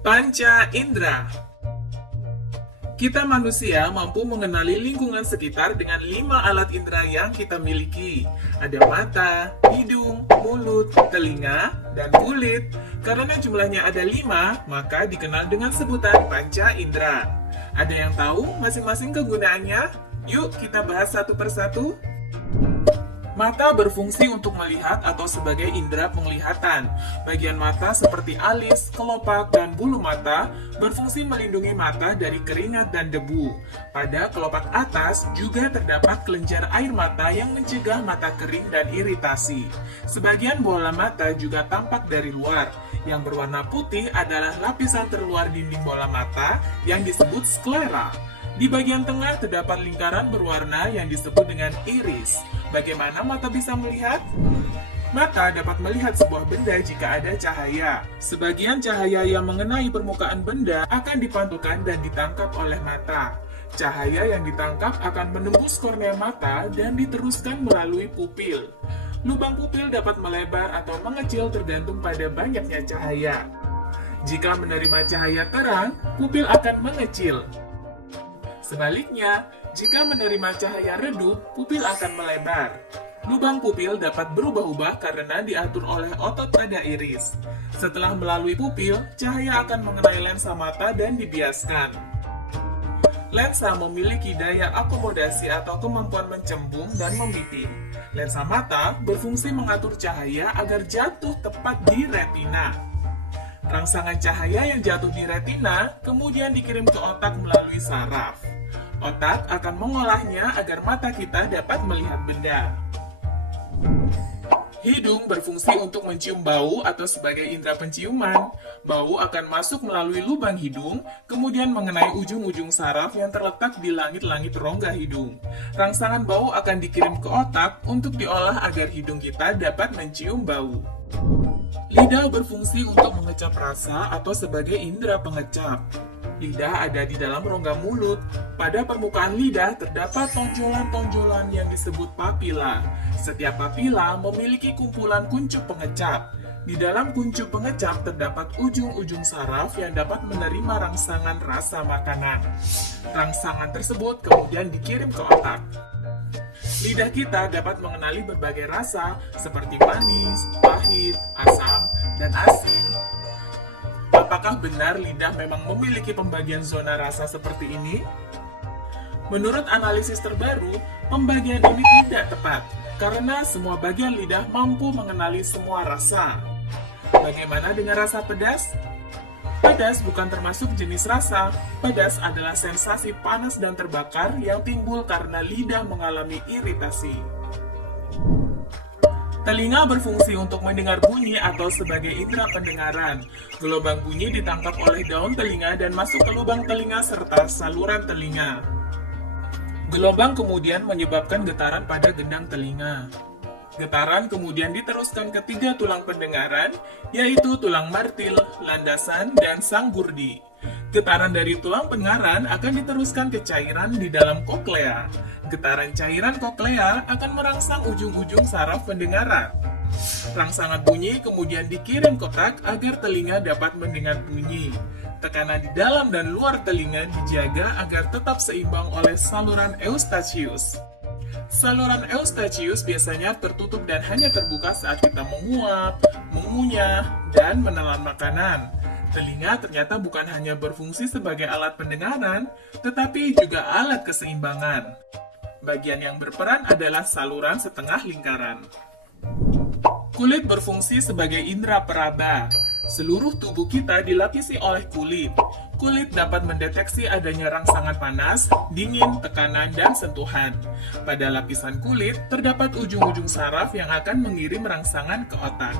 Panca indera. Kita manusia mampu mengenali lingkungan sekitar dengan 5 alat indera yang kita miliki. Ada mata, hidung, mulut, telinga, dan kulit. Karena jumlahnya ada 5, maka dikenal dengan sebutan panca indera. Ada yang tahu masing-masing kegunaannya? Yuk kita bahas satu persatu. Mata berfungsi untuk melihat atau sebagai indera penglihatan. Bagian mata seperti alis, kelopak, dan bulu mata berfungsi melindungi mata dari keringat dan debu. Pada kelopak atas juga terdapat kelenjar air mata yang mencegah mata kering dan iritasi. Sebagian bola mata juga tampak dari luar. Yang berwarna putih adalah lapisan terluar dinding bola mata yang disebut sklera. Di bagian tengah terdapat lingkaran berwarna yang disebut dengan iris. Bagaimana mata bisa melihat? Mata dapat melihat sebuah benda jika ada cahaya. Sebagian cahaya yang mengenai permukaan benda akan dipantulkan dan ditangkap oleh mata. Cahaya yang ditangkap akan menembus kornea mata dan diteruskan melalui pupil. Lubang pupil dapat melebar atau mengecil tergantung pada banyaknya cahaya. Jika menerima cahaya terang, pupil akan mengecil. Sebaliknya, jika menerima cahaya redup, pupil akan melebar. Lubang pupil dapat berubah-ubah karena diatur oleh otot pada iris. Setelah melalui pupil, cahaya akan mengenai lensa mata dan dibiaskan. Lensa memiliki daya akomodasi atau kemampuan mencembung dan memipin. Lensa mata berfungsi mengatur cahaya agar jatuh tepat di retina. Rangsangan cahaya yang jatuh di retina kemudian dikirim ke otak melalui saraf. Otak akan mengolahnya agar mata kita dapat melihat benda. Hidung berfungsi untuk mencium bau atau sebagai indera penciuman. Bau akan masuk melalui lubang hidung, kemudian mengenai ujung-ujung saraf yang terletak di langit-langit rongga hidung. Rangsangan bau akan dikirim ke otak untuk diolah agar hidung kita dapat mencium bau. Lidah berfungsi untuk mengecap rasa atau sebagai indera pengecap. Lidah ada di dalam rongga mulut. Pada permukaan lidah terdapat tonjolan-tonjolan yang disebut papila. Setiap papila memiliki kumpulan kuncup pengecap. Di dalam kuncup pengecap terdapat ujung-ujung saraf yang dapat menerima rangsangan rasa makanan. Rangsangan tersebut kemudian dikirim ke otak. Lidah kita dapat mengenali berbagai rasa seperti manis, pahit, asam, dan asin. Apakah benar lidah memang memiliki pembagian zona rasa seperti ini? Menurut analisis terbaru, pembagian ini tidak tepat, karena semua bagian lidah mampu mengenali semua rasa. Bagaimana dengan rasa pedas? Pedas bukan termasuk jenis rasa. Pedas adalah sensasi panas dan terbakar yang timbul karena lidah mengalami iritasi. Telinga berfungsi untuk mendengar bunyi atau sebagai indera pendengaran. Gelombang bunyi ditangkap oleh daun telinga dan masuk ke lubang telinga serta saluran telinga. Gelombang kemudian menyebabkan getaran pada gendang telinga. Getaran kemudian diteruskan ke 3 tulang pendengaran, yaitu tulang martil, landasan, dan sanggurdi. Getaran dari tulang pendengaran akan diteruskan ke cairan di dalam koklea. Getaran cairan koklea akan merangsang ujung-ujung saraf pendengaran. Rangsangan bunyi kemudian dikirim ke otak agar telinga dapat mendengar bunyi. Tekanan di dalam dan luar telinga dijaga agar tetap seimbang oleh saluran eustachius. Saluran eustachius biasanya tertutup dan hanya terbuka saat kita menguap, mengunyah, dan menelan makanan. Telinga ternyata bukan hanya berfungsi sebagai alat pendengaran, tetapi juga alat keseimbangan. Bagian yang berperan adalah saluran setengah lingkaran. Kulit berfungsi sebagai indera peraba. Seluruh tubuh kita dilapisi oleh kulit. Kulit dapat mendeteksi adanya rangsangan panas, dingin, tekanan, dan sentuhan. Pada lapisan kulit, terdapat ujung-ujung saraf yang akan mengirim rangsangan ke otak.